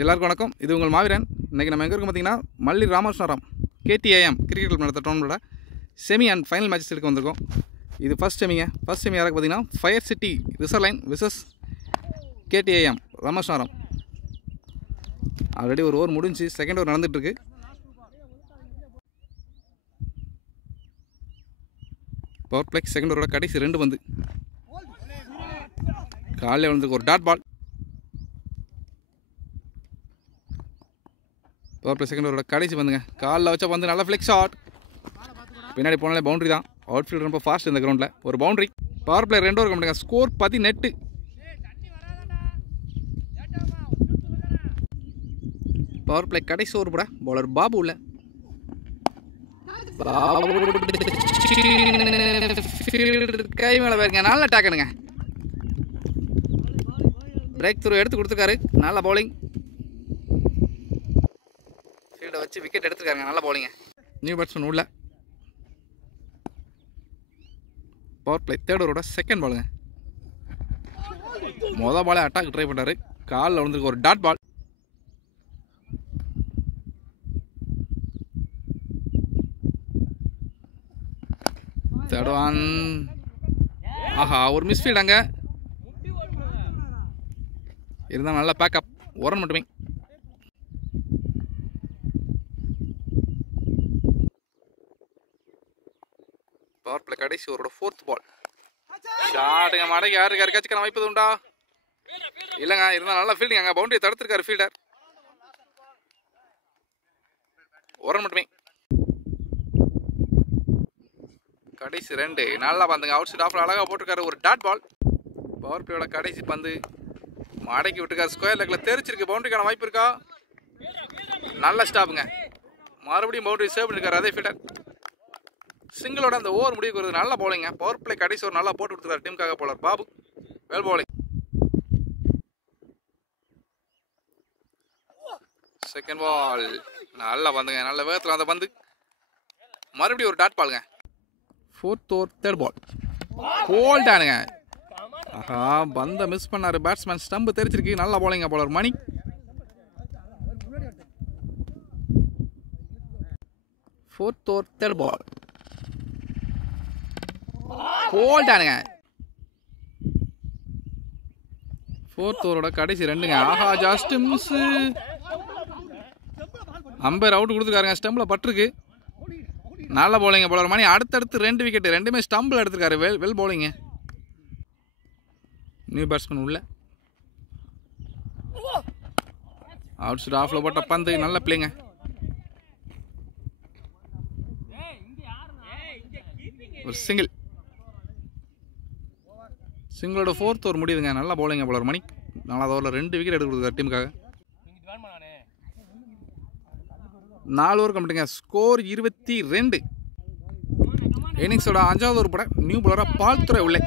எல்லாருக்கும் வணக்கம். இது உங்கள் மாவீரன். இன்றைக்கி நம்ம எங்கே இருக்கோம் பார்த்தீங்கன்னா மல்லி ராமகிருஷ்ணாராம் KTIM கிரிக்கெட் கிளப் நடத்த டோர்னமெண்ட்டோட செமி அண்ட் ஃபைனல் மேட்சஸ் எடுக்க வந்திருக்கோம். இது ஃபஸ்ட் செமி யாருக்கு பார்த்தீங்கன்னா fire city reserve line versus KTIM Ramakrishnaram. Already ஒரு ஓவர் முடிஞ்சு செகண்ட் ஓவர் நடந்துகிட்ருக்கு. பவர் பிளே செகண்ட் ஓவரோட கடைசி 2 பந்து. காலையில் வந்துருக்கு ஒரு dot ball. Power play second ஓவரோட கடைசி பந்துங்க. காலில் வச்சா வந்து நல்ல ஃப்ளெக்ஸ் ஷாட். பின்னாடி போனாலே பவுண்டரி தான். அவுட் ஃபீல்டு ரொம்ப ஃபாஸ்ட் இந்த கிரவுண்டில். ஒரு பவுண்டரி. பவர் பிளே 2 ஓவர் கம்பிட்டுங்க. ஸ்கோர் 18. பவர் பிளே கடைசி ஓவர் போட பவுலர் பாபு உள்ள கை மேலே போயிருங்க. நல்ல டேக்கனுங்க. பிரேக் த்ரூ எடுத்து கொடுத்துருக்காரு. நல்ல பவுலிங். ஃபீல்டை வச்சு விக்கெட் எடுத்துருக்காருங்க. நல்ல பவுலிங்க. நியூ பேட்ஸ்மேன் உள்ள. பவர் பிளே தேர்ட் ஓவரோட செகண்ட் பாலுங்க. மொதல் பாலே அட்டாக் ட்ரை பண்ணாரு. காலில் விழுந்துருக்கு ஒரு டாட் பால். Third one. ஆஹா, ஒரு மிஸ்ஃபீல்ட் அங்கே இருந்தால் நல்ல பேக்கப். ஒரு ரன் மட்டுமே. பவர் பிளே கடைசி ஓவரோட 4th பால். ஷாட்டுங்க. மடக்கு யாருக்காச்சும் வாய்ப்பு உண்டா? இல்லைங்க, இருந்தால் நல்லா ஃபீல்டிங். அங்கே பவுண்டரி தடுத்துருக்காரு ஃபீல்டர். ஒரு ரன் மட்டுமே. கடைசி 2 நல்லா பந்துங்க. அவுட் சைட் ஆஃப்ல அழகாக போட்டிருக்காரு ஒரு டாட் பால். பவர் பிளேயோட கடைசி பந்து மடக்கி விட்டுருக்காரு. ஸ்கொயர் லெக்கில் தெரிச்சிருக்கு. பவுண்டரிக்கான வாய்ப்பு இருக்கா? நல்ல ஸ்டாப்புங்க. மறுபடியும் பவுண்டரி சேவ் பண்ணிருக்காரு அதே ஃபீல்டர். சிங்கிளோட அந்த ஓவர் முடிவுக்கு வருது. நல்ல பவுலிங்க. பவர் பிளே கடைசி ஒரு நல்லா போட்டு கொடுத்துருக்காரு டீமுக்காக bowler Babu. Well bowling. Second ball நல்லா பந்துங்க. நல்ல வேகத்தில் அந்த பந்து. மறுபடியும் ஒரு டாட் பாலுங்க. 4th over third ball. போல்டானுங்க. ஆஹா, பந்தை மிஸ் பண்ணாரு பேட்ஸ்மேன். ஸ்டம்பு தெரிச்சிருக்கு. நல்ல பவுலிங்க bowler Mani. Fourth over third ball. போல்டானுங்க. 4th ஓவரோட கடைசி 2ங்க. ஆஹா, ஜஸ்ட் மிஸ். அம்பையர் அவுட் கொடுத்துருக்காருங்க. ஸ்டம்பில் பட்டிருக்கு. நல்ல பவுலிங்க பவுலர் மணி. அடுத்தடுத்து 2 விக்கெட். 2மே ஸ்டம்பில் எடுத்துருக்காரு. வெல் பவுலிங்க. நியூ பேட்ஸ்மேன் உள்ள. அவுட் சைட் ஆஃப்ல போட்ட பந்து. நல்ல பிளேங்க. ஒரு சிங்கிள். சிங்கிளோட 4th ஓவர் முடியுதுங்க. நல்ல பவுலிங்க பவுலர் மணி. 4வது ஓவரில் 2 விக்கெட் எடுத்து கொடுத்தாரு டீமுக்காக. 4 ஓவர் கம்பிட்டுங்க. ஸ்கோர் 22. இன்னிங்ஸோட 5வது ஓவர் போட நியூ பவுலராக பால்துறை உள்ளே.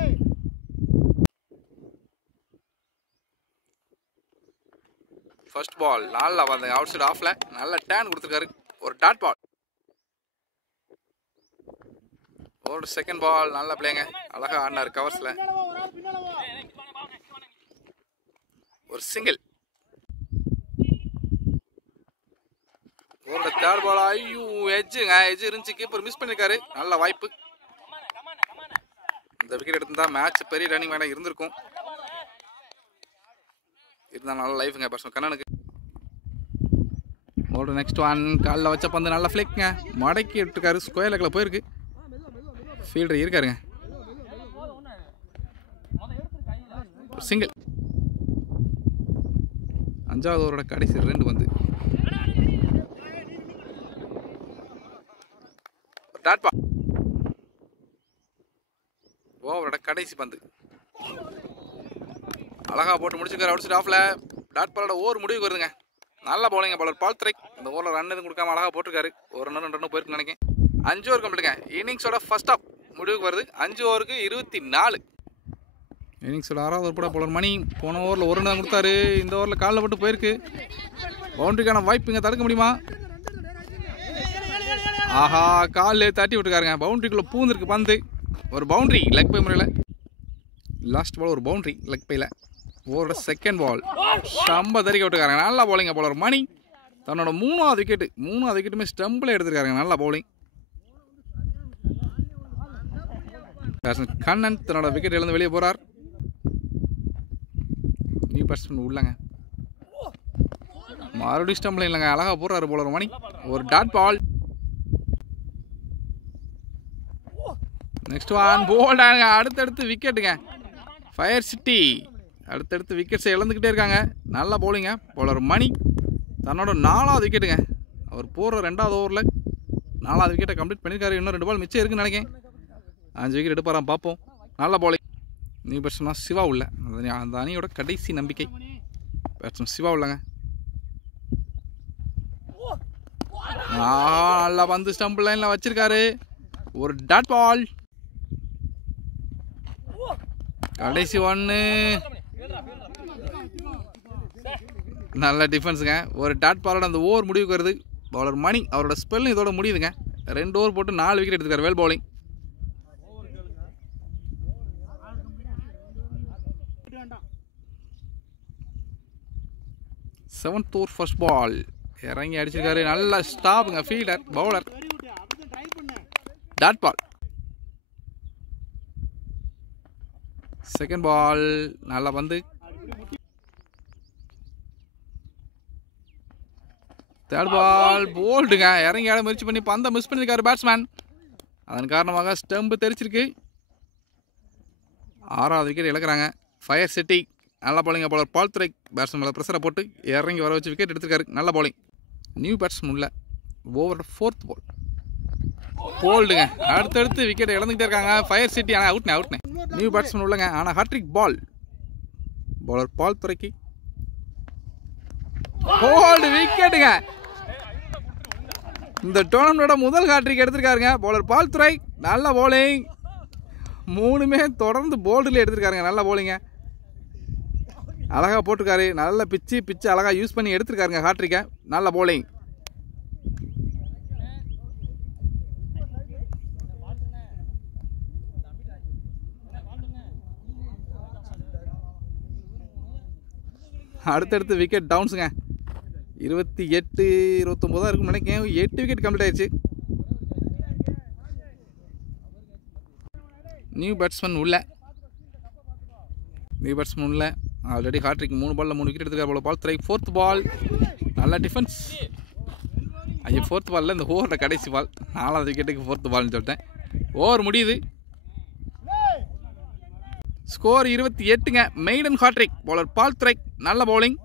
ஃபர்ஸ்ட் பால் நல்லா வந்து அவுட் சைட் ஆஃப்ல நல்ல டேன் கொடுத்துருக்காரு. ஒரு டாட் பால். ஒரு செகண்ட் பால். நல்ல பிளேங்க. அழகா ஆடினார் கவர்ஸ்ல. ஒரு சிங்கிள். ஒரு தேர்ட் பால். ஐயோ, எஜ்ஜுங்க. எஜ்ஜு இருந்துச்சு. கீப்பர் மிஸ் பண்ணிருக்காரு. நல்ல வாய்ப்பு. இந்த விக்கெட் எடுத்திருந்தா மேட்ச் பெரிய ரன்னிங் வேணா இருந்திருக்கும். இருந்தால் நல்ல லைஃபுங்க பர்சன் கண்ணனுக்கு. ஒரு நெக்ஸ்ட் ஒன். காலில் வச்ச பந்து நல்ல ஃப்ளிக்ங்க. மடக்கி விட்டுருக்காரு. ஸ்கொயர் லெக்கில் போயிருக்கு. ஃபீல்டர் இருக்காருங்க. சிங்கிள். 5வது ஓவரோட கடைசி 2 பந்து. Dot ball. ஓவரோட கடைசி பந்து. அழகா போட்டு முடிச்சுக்காரு அவுட் சைட் ஆஃப்ல. டாட் பாலோட ஓவர் முடிவுக்கு வருதுங்க. நல்ல பவுலிங்க பவுலர் பால்துறை. இந்த ஓவரில் ரன் எதுவும் கொடுக்காம அழகா போட்டிருக்காரு. ஒரு ரன் 2 ரன் போயிருக்கு நினைக்கிறேன். 5 ஓவர் கம்ப்ளீட்டுங்க. இன்னிங்ஸோட ஃபர்ஸ்ட் ஆஃப் முடிவுக்கு வருது. 5 ஓவருக்கு 24. இன்னிங்ஸோட 6வது ஓவர் கூட பவுலர் மணி. போன ஓவரில் 1 ரன் தான் கொடுத்தாரு. இந்த ஓவரில் காலில் போட்டு போயிருக்கு. பவுண்டரிக்கான வாய்ப்பு இங்கே தடுக்க முடியுமா? ஆஹா, காலில் தட்டி விட்டுருக்காருங்க. பவுண்டரிக்குள்ளே பூந்துருக்கு பந்து. ஒரு பவுண்டரி லெக் பை முறையில். லாஸ்ட் பால் ஒரு பவுண்டரி லெக் பையில். ஒரு செகண்ட் பால் ஸ்டம்பை தெறிக்க விட்டுருக்காங்க. நல்லா பவுலிங்க போலர் மணி தன்னோட மூணாவது விக்கெட்டுமே ஸ்டம்பில் எடுத்துருக்காங்க. நல்லா பவுலிங். கண்ணன் தன்னோட விக்கெட் இழந்து வெளியே போறார். நியூ பேட்ஸ்மேன் உள்ளங்க, மறுபடியும் ஸ்டம்பில் இல்லைங்க, அழகா போடுறாரு போலர் மணி. ஒரு டாட் பால். நெக்ஸ்ட் ஒன் போல்டாங்க. அடுத்தடுத்து விக்கெட்டுங்க. ஃபயர் சிட்டி அடுத்தடுத்து விக்கெட்ஸை இழந்துக்கிட்டே இருக்காங்க. நல்ல பவுலிங்க போலர் மணி தன்னோட 4வது விக்கெட்டுங்க. அவர் போடுற 2வது ஓவரில் 4வது விக்கெட்டை கம்ப்ளீட் பண்ணியிருக்காரு. இன்னும் 2 பால் மிச்சம் இருக்குன்னு நினைக்கிறேன். 5 விக்கெட் எடுப்பாராம், பார்ப்போம். நல்ல பவுலிங். நியூ பேட்ஸ்மேன் சிவா உள்ள, அந்த அணியோட கடைசி நம்பிக்கை பேட்ஸ்மேன் சிவா உள்ளங்க. நல்லா வந்து ஸ்டம்ப் லைனில் வச்சிருக்காரு. ஒரு டாட் பால். கடைசி ஒன்று. நல்ல டிஃபென்ஸுங்க. ஒரு டாட் பாலோட அந்த ஓவர் முடிவுக்கு வருது. பவுலர் மணி அவரோட ஸ்பெல்லும் இதோட முடியுதுங்க. 2 ஓவர் போட்டு 4 விக்கெட் எடுத்துக்காரு. Well bowling. Seventh over first ball இறங்கி அடிச்சிருக்காரு. நல்ல ஸ்டாப்புங்க. Fielder bowler dot ball. Second ball நல்லா வந்து. தேர்ட் பால் போல்டுங்க. இறங்கி ஆட முயற்சி பண்ணி பந்தை மிஸ் பண்ணியிருக்காரு பேட்ஸ்மேன். அதன் காரணமாக ஸ்டம்பு தெரிச்சிருக்கு. 6வது விக்கெட் இழக்கிறாங்க. ஃபயர் சிட்டி நல்லா பவுலிங்க போலர் பால்துரை பேட்ஸ்மேன் மேலே ப்ரெஷரை போட்டு இறங்கி வர வச்சு விக்கெட் எடுத்திருக்காரு. நல்ல பவுலிங். நியூ பேட்ஸ்மேன் உள்ள ஓவர் 4th பால் போல்டுங்க. அடுத்தடுத்து விக்கெட் இழந்துக்கிட்டே இருக்காங்க. ஃபயர் சிட்டி ஆனால் அவுட்னே. நியூ பேட்ஸ்மேன் உள்ளங்க, ஆனால் ஹாட்ரிக் பால் பவுலர் பால்துரைக்கு. போல்டு விக்கெட்டுங்க. இந்த டோர்னமெண்டோட முதல் ஹாட்ரிக் எடுத்திருக்காருங்க பவுலர் பால்துரை. நல்ல பவுலிங். 3மே தொடர்ந்து போல்டுல எடுத்திருக்காருங்க. நல்ல பவுலிங்க. அழகா போட்டிருக்காரு. நல்ல பிச்சு அழகா யூஸ் பண்ணி எடுத்திருக்காருங்க ஹாட்ரிக்கை. நல்ல பவுலிங். அடுத்தடுத்து விக்கெட் டவுன்ஸுங்க. 28 29 இருக்குன்னு நினைக்கிறேன். 8 விக்கெட் கம்ப்ளீட் ஆயிடுச்சு. நியூ பேட்ஸ்மேன் உள்ள ஆல்ரெடி ஹாட்ரிக் 3 பால்ல 3 விக்கெட் எடுத்துக்கார் போல பால்துரை. 4th பால் நல்ல டிஃபென்ஸ். 4th பால்ல இந்த ஓவரோட கடைசி பால். 4வது விக்கெட்டுக்கு 4th பால்னு சொல்லிட்டேன். ஓவர் முடியுது. ஸ்கோர் 28ங்க. Maiden hattrick bowler Balthurai. நல்ல பவுலிங்.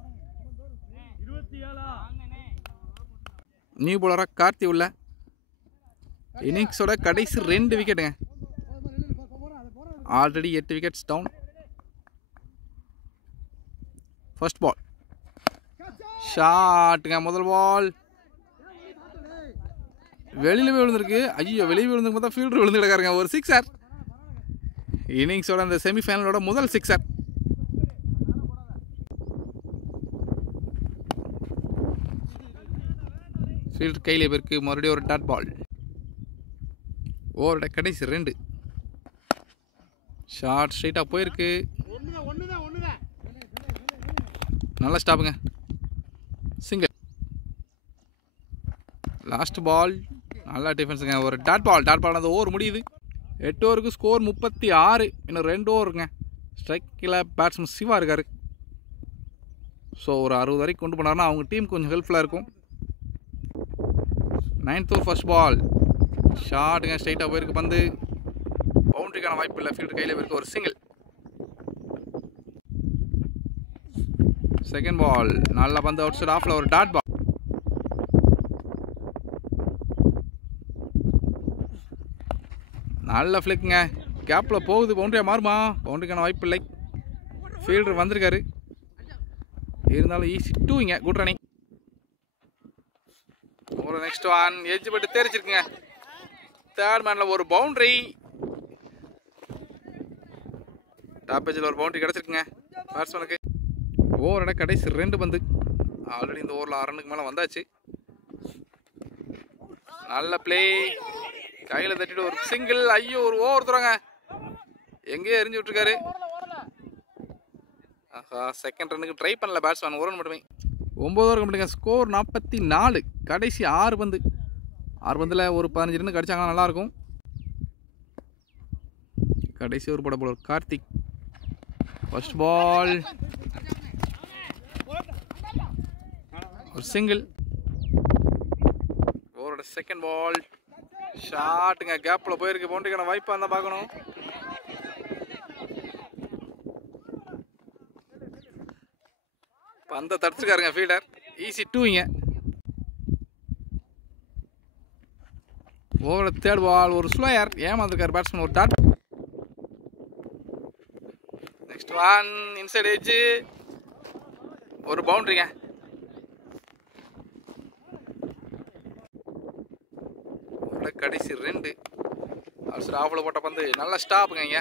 நியூ பவுலராக கார்த்தி உள்ள இன்னிங்ஸோட கடைசி 2 விக்கெட்டுங்க. Already 8 wickets down. First ball ஷாட்டுங்க. முதல் பால் வெளியில் போய் விழுந்திருக்கு. ஐயோ, வெளியே விழுந்துருக்கு பார்த்தா ஃபீல்டர் விழுந்து கிடக்காருங்க. ஒரு 6 இன்னிங்ஸோட அந்த செமிஃபைனலோட முதல் 6. ஃபீல்டர் கையில் போயிருக்கு. மறுபடியும் ஒரு டாட் பால். ஓவரோட கடைசி 2 ஷார்ட் ஸ்ட்ரைட்டாக போயிருக்கு. நல்ல ஸ்டாப்புங்க. சிங்கிள். லாஸ்ட் பால் நல்லா டிஃபென்ஸுங்க. ஒரு டாட் பால் அந்த ஓவர் முடியுது. 8 ஓவருக்கு ஸ்கோர் 36. இன்னும் 2 ஓவருங்க. ஸ்ட்ரைக்கில் பேட்ஸ்மேன் சிவா இருக்கார். ஸோ ஒரு 60 வரைக்கும் கொண்டு போனார்னா அவங்க டீம் கொஞ்சம் ஹெல்ப்ஃபுல்லாக இருக்கும். 9th ஓவர் ஃபர்ஸ்ட் பால் ஷாட்டுங்க. ஸ்ட்ரைட்டாக போயிருக்கு. பந்து பவுண்டரிக்கான வாய்ப்பு இல்லை. ஃபீல்டு கையில் போயிருக்கு. ஒரு சிங்கிள். செகண்ட் பால் நல்ல பந்து அவுட் சைட் ஆஃப்ல. ஒரு டாட் பால். நல்ல ஃபிளிக்குங்க. கேப்பில் போகுது. பவுண்டரியாக மாறுமா? பவுண்டரிக்கான வாய்ப்பு இல்லை. ஃபீல்டர் வந்திருக்காரு. இருந்தாலும் ஈஸி 2ங்க. Good running. ஒரு நெக்ஸ்ட் ஒன் எட்ஜ் பட்டு தெரிச்சிருக்குங்க. தேர்ட் மேனில் ஒரு பவுண்டரி. டாப் பேஜில் ஒரு பவுண்டரி கிடச்சிருக்குங்க பேட்ஸ்மேனுக்கு. ஓவரோட கடைசி 2 பந்து. ஆல்ரெடி இந்த ஓவரில் 6 ரன்னுக்கு மேலே வந்தாச்சு. நல்ல பிளே. கையில் தட்டிட்டு ஒரு சிங்கிள். ஐயோ, ஒரு ஓவர் தூரங்க. எங்கேயோ எரிஞ்சு விட்டுருக்காரு. செகண்ட் ரன்னுக்கு ட்ரை பண்ணல பேட்ஸ்மேன், ஒரு ரன் மட்டுமே. 9 ஓவர் கம்ப்ளீட்டுங்க. ஸ்கோர் 44. கடைசி 6 பந்து. 6 பந்தில் ஒரு 15 ரன் கடிச்சாங்கன்னா நல்லாயிருக்கும். கடைசி ஒரு பட போலர் கார்த்திக். ஃபர்ஸ்ட் பால் ஒரு சிங்கிள். ஓவரோட செகண்ட் பால் ஷாட்டுங்க, கேப்பில் போயிருக்கு. பவுண்டரிக்கான வாய்ப்பாக இருந்தால் பார்க்கணும். பந்தை தடுத்துருக்காருங்க ஃபீல்டர். ஈஸி 2ங்க. ஓவரோட தேர்ட் பால் ஒரு ஸ்லோயர். ஏமாந்துருக்காரு பேட்ஸ்மேன். ஒரு dot. Next one inside edge, ஒரு பவுண்டரிங்க. கடைசி 2. ஆஃபில் போட்ட பந்து நல்ல ஸ்டாப்புங்க. இங்கே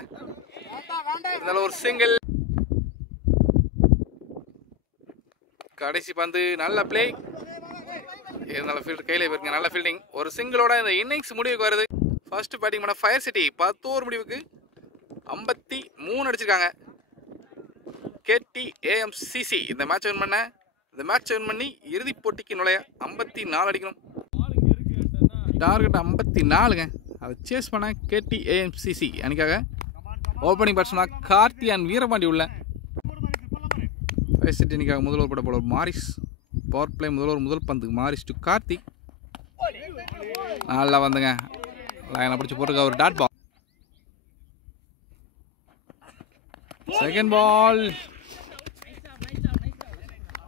இருந்தாலும் ஒரு சிங்கிள். கடைசி பந்து நல்ல பிளே, இருந்தாலும் ஃபீல்டர் கையில் போயிருங்க. நல்ல ஃபீல்டிங். ஒரு சிங்கிளோட இந்த இன்னிங்ஸ் முடிவுக்கு வருது. ஃபர்ஸ்ட் பேட்டிங் பண்ண ஃபயர் சிட்டி 10 ஓவர் முடிவுக்கு 53 அடிச்சிருக்காங்க. KTAMCC இந்த மேட்ச் வின் பண்ணி இறுதிப் போட்டிக்கு நுழைய 54 அடிக்கணும். டார்கெட் 54ங்க. அதை சேஸ் பண்ண KTAMCC அன்றைக்காக opening batsman Karthi and Veerapandi உள்ள. ஃபயர் சிட்டி அன்றைக்காக முதல் ஓவர் போட மாரிஸ். பவர் பிளே முதல் பந்து மாரிஸ் டு கார்த்திக். நல்லா வந்துங்க, லைனை பிடிச்சி போட்டுருக்க ஒரு டாட் பால். செகண்ட் பால்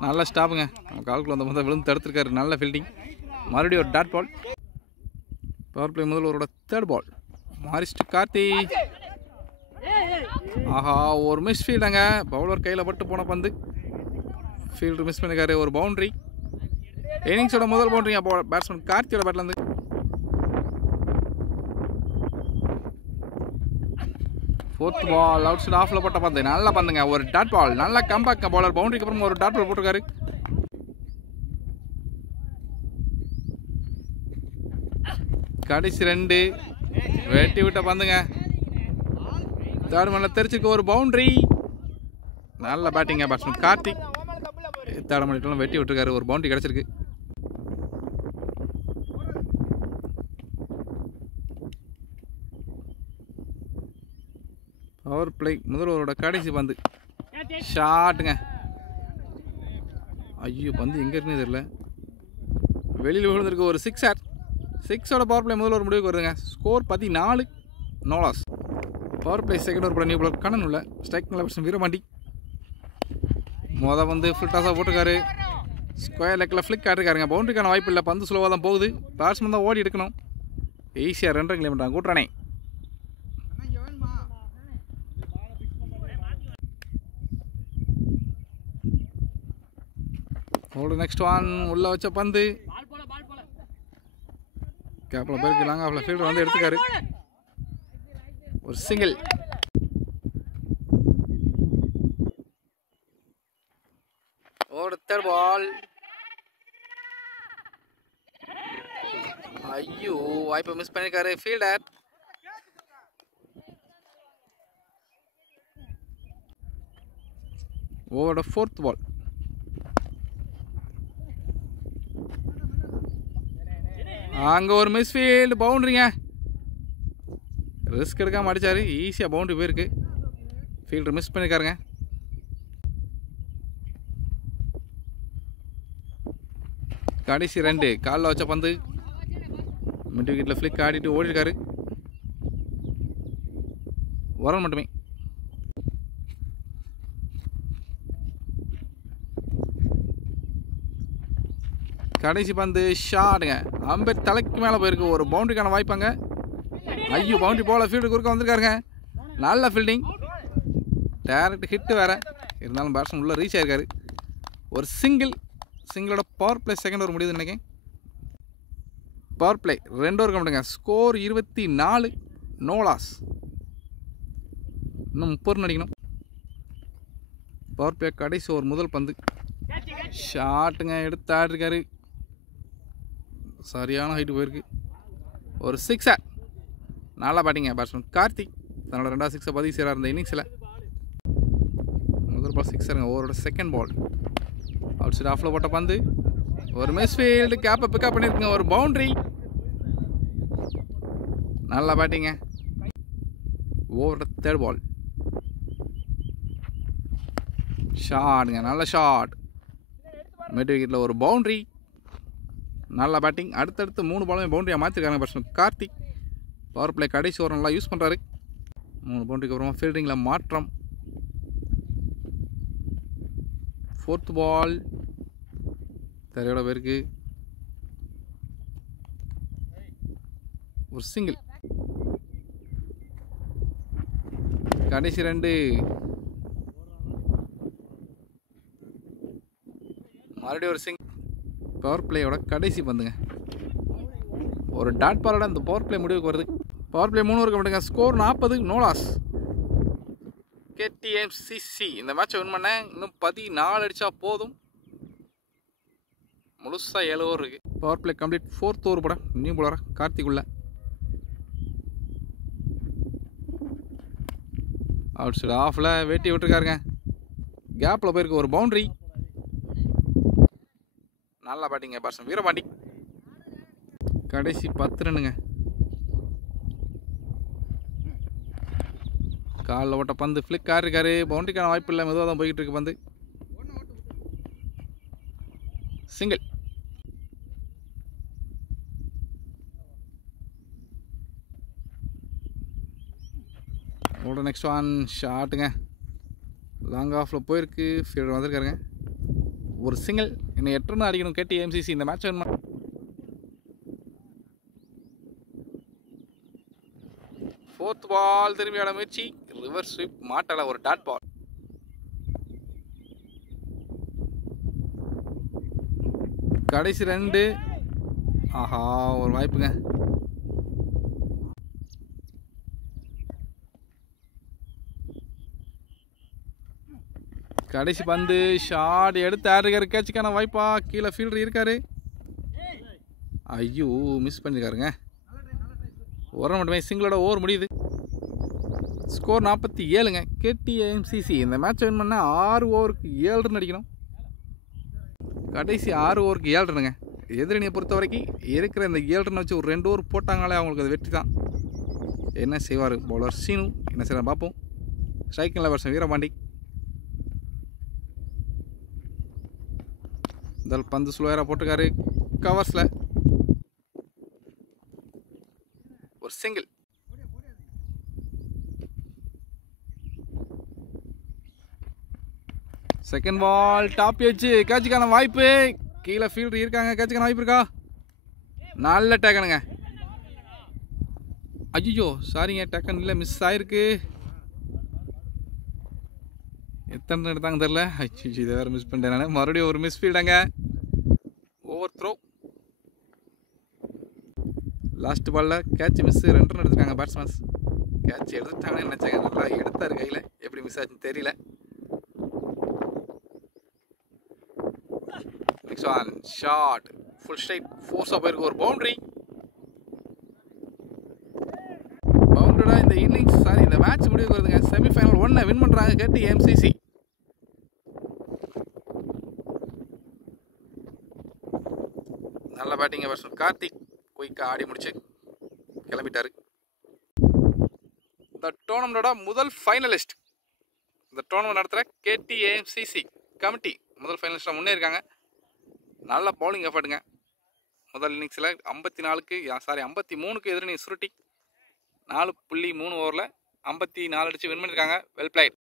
நல்ல ஸ்டாப்புங்க. நம்ம கால்குள்ள அந்த பந்தை விழுந்து தடுத்துருக்காரு. நல்ல ஃபீல்டிங். மறுபடியும் ஒரு டாட் பால். பவர் பிளே முதல் ஓவரோட third ball Maris to Karthi. ஆஹா, ஒரு மிஸ் ஃபீல்டுங்க. பவுலர் கையில் பட்டு போன பந்து ஃபீல்டர் மிஸ் பண்ணிக்காரு. ஒரு பவுண்டரி. இன்னிங்ஸோட முதல் பவுண்டரிங்க பேட்ஸ்மேன் கார்த்தியோட பேட்லேருந்து. ஃபோர்த் பால் அவுட் சைட் ஆஃபில் போட்ட பந்து நல்ல பந்துங்க. ஒரு டாட் பால். நல்ல கம்பேக் பவுலர். பவுண்டரிக்கு அப்புறம் ஒரு டாட் பால் போட்டிருக்காரு. கடைசி 2 வெட்டி விட்ட பந்துங்க. தேர்ட் மணில் தெரிச்சிருக்கு ஒரு பவுண்டரி. நல்ல பேட்டிங்க பேட்ஸ்மேன் கார்த்திக். தேர்ட் மணிட்டெல்லாம் வெட்டி விட்டுருக்காரு. ஒரு பவுண்டரி கிடச்சிருக்கு. பவர் பிளே முதல் ஓவரோட கடைசி பந்து ஷாட்டுங்க. ஐயோ, பந்து எங்கே இருக்குன்னு தெரியல. வெளியில் விழுந்திருக்கு. ஒரு 6. 6ஓட பவர் பிளே முதல் ஒரு முடிவுக்கு வருதுங்க. Score 14. No loss. Power play second over போட நியூ பாலர் கண்ணன் உள்ள. Strike batsman Veerapandi. வந்து ஃபுல் டாஸாக போட்டிருக்காரு. Square லெக்கில் flick ஆட்டிருக்காருங்க. பவுண்டரிக்கான வாய்ப்பு இல்லை. பந்து ஸ்லோவாக தான் போகுது. பேட்ஸ்மேன் தான் ஓடி எடுக்கணும். ஈஸியாக 2 ரன் கிளீன் பண்ணுறாங்க. கூட்டுறானே. நெக்ஸ்ட் ஒன் உள்ள வச்ச பந்து கேப்பில் போயிருக்கு. லாங் ஆஃபில் ஃபீல்டர் வந்து எடுத்துக்காரு. ஒரு சிங்கிள். ஓவர் தேர்ட் பால். ஐயோ, வாய்ப்பை மிஸ் பண்ணிருக்காரு ஃபீல்டர். ஓவரோட ஃபோர்த் பால். அங்கே ஒரு மிஸ்ஃபீல்டு பவுண்டரிங்க. ரிஸ்க் எடுக்காமல் அடித்தார். ஈஸியாக பவுண்டரி போயிருக்கு. ஃபீல்டர் மிஸ் பண்ணியிருக்காருங்க. கடைசி 2 காலில் வச்ச பந்து மிட் விக்கெட்டில் ஃப்ளிக் ஆடிட்டு ஓடிருக்காரு. வரன் மட்டுமே. கடைசி பந்து ஷாட்டுங்க. அம்பேர் தலைக்கு மேலே போயிருக்கு. ஒரு பவுண்டரிக்கான வாய்ப்பாங்க. ஐயோ, பவுண்டரி போல ஃபீல்டு குறுக்க வந்திருக்காருங்க. நல்ல ஃபீல்டிங். டேரக்ட் ஹிட்டு வேறு. இருந்தாலும் பேட்ஸ்மேன் உள்ளே ரீச் ஆகிருக்காரு. ஒரு சிங்கிளோட பவர் பிளே செகண்ட் ஓவர் முடியுது நினைக்கிறேன். பவர் பிளே 2 ஓவர் கம்மிட்டுங்க. ஸ்கோர் 24. No loss. இன்னும் 30 ரன் அடிக்கணும். பவர் பிளே கடைசி ஓவர் முதல் பந்து ஷாட்டுங்க. எடுத்து ஆடிருக்காரு. சரியான ஹைட்டு போயிருக்கு. ஒரு 6. நல்லா பேட்டிங்க பேட்ஸ்மேன் கார்த்திக். தன்னோட 2வது 6 பதிவு செய்கிறார் இந்த இன்னிங்ஸில். முதல் பால் சிக்ஸருங்க. ஓவரோட செகண்ட் பால். அவுட் சைட் ஆஃபில் போட்ட பந்து. ஒரு மிஸ்ஃபீல்டு கேப்பை பிக்கப் பண்ணியிருக்குங்க. ஒரு பவுண்ட்ரி. நல்லா பேட்டிங்க. ஓவரோட தேர்ட் பால். ஷாட்டுங்க. நல்ல ஷாட். மிட் விக்கெட்டில் ஒரு பவுண்ட்ரி. நல்லா பேட்டிங். அடுத்தடுத்து 3 பாலுமே பவுண்டரியாக மாற்றிருக்காங்க பர்சன் கார்த்திக். பவர் பிளே கடைசி ஓவர் நல்லா யூஸ் பண்ணுறாரு. 3 பவுண்டரிக்கு அப்புறமா ஃபீல்டிங்கில் மாற்றம். 4th பால் தரையோட பேருக்கு ஒரு சிங்கிள். கடைசி 2. மறுபடியும் ஒரு சிங்கிள். பவர் பிளேயோட கடைசி பந்துங்க. ஒரு டாட் பாலோட அந்த பவர் பிளே முடிவுக்கு வருது. பவர் பிளே 3 இருக்க மாட்டேங்க. ஸ்கோர் 40. No loss. KTMCC இந்த மேட்சை வின் பண்ண இன்னும் 14 அடிச்சா போதும். முழுசாக 7 ஓவர் இருக்குது. Power play complete. 4th over போட நியூ போலரா கார்த்திக் உள்ள. அவுட் சைடு ஆஃபில் வேட்டி விட்டுருக்காருங்க. கேப்பில் போயிருக்கு. ஒரு பவுண்ட்ரி. நல்லா பேட்டிங்க பர்சன் வீரபாண்டி. கடைசி 10 ரன்னுங்க. காலில் ஓட்ட பந்து ஃப்ளிக் ஆயிருக்காரு. பவுண்டரிக்கான வாய்ப்பு இல்லை. மெதுவாக தான் போய்கிட்டு இருக்கு பந்து. சிங்கிள். ஓட நெக்ஸ்ட் ஒன் ஷாட்டுங்க. லாங் ஆஃபில் போயிருக்கு. ஃபீல்டர் வந்திருக்காருங்க. ஒரு சிங்கிள். இன்னும் 8 ரன் அடிக்கணும் KTMCC இந்த மேட்ச் வேணுமா. 4th பால் திரும்பி ஆட முயற்சி. ரிவர்ஸ் ஸ்வீப் மாட்டல. ஒரு டாட் பால். கடைசி 2. ஆஹா ஒரு வாய்ப்புங்க. கடைசி பந்து ஷாட் எடுத்து ஆடுறாரு. கேட்சுக்கான வாய்ப்பா. கீழே ஃபீல்டர் இருக்காரு. ஐயோ மிஸ் பண்ணிருக்காருங்க. ஒரு மட்டுமே சிங்கிளோட ஓவர் முடியுது. ஸ்கோர் 47ங்க. KTMCC இந்த மேட்ச் வின் பண்ண 6 ஓவருக்கு 7 ரன் அடிக்கணும். கடைசி 6 ஓவருக்கு 7 ரன்னுங்க. எதிரணியை பொறுத்த வரைக்கும் இருக்கிற இந்த 7 ரன் வச்சு ஒரு 2 ஓவர் போட்டாங்களே அவங்களுக்கு அது வெற்றி தான். என்ன செய்வார் பவுலர் சீனு. என்ன செய்யலாம் பார்ப்போம். ஸ்ட்ரைக்கில் பர்சன் வீரபாண்டி. இந்த பந்து ஸ்லோயராக போட்டுக்காரு. கவர்ஸில் ஒரு சிங்கிள். செகண்ட் பால் டாப் வச்சு கேட்சுக்கான வாய்ப்பு. கீழே ஃபீல்டர் இருக்காங்க. கேட்சுக்கான வாய்ப்பு இருக்கா. நல்ல டேக்கனுங்க. ஐயோ சாரிங்க டேக்கன் இல்லை. மிஸ் ஆயிருக்கு. எத்தனை ரன் எடுத்தாங்க தெரில. ஐயோ இதை வேறு மிஸ் பண்ணிட்டேன் நான். மறுபடியும் ஒரு மிஸ் ஃபீல்டாங்க. Overthrow. லாஸ்ட் பாலில் கேட்ச் மிஸ். 2 ரன் எடுத்துருக்காங்க பேட்ஸ்மேன்ஸ். கேட்ச் எடுத்துட்டாங்கன்னு நினச்சாங்க. நல்லா எடுத்தார் கையில். எப்படி மிஸ் ஆச்சுன்னு தெரியல. Next one shot. Full straight ஃபோர்ஸாக போயிருக்கு. ஒரு பவுண்ட்ரி. பவுண்டரியோட இந்த இன்னிங்ஸ் இந்த மேட்ச் முடிவுக்கு வருதுங்க. செமிஃபைனல் 1 வின் பண்ணுறாங்க KTMCC. நல்ல பேட்டிங்க பர்சன் கார்த்திக். குயிக்காக ஆடி முடிச்சு கிளம்பிட்டாரு. இந்த டோர்னமெண்டோட முதல் ஃபைனலிஸ்ட். இந்த டோர்னமெண்ட் நடத்துகிற KTMCC கமிட்டி முதல் ஃபைனலிஸ்டாக முன்னேறிருக்காங்க. நல்ல பவுலிங் எஃபர்ட்டுங்க. முதல் இன்னிங்ஸில் 53க்கு எதிரணி சுருட்டி 4.3 ஓவரில் 54 அடித்து வின் பண்ணியிருக்காங்க. Well plate.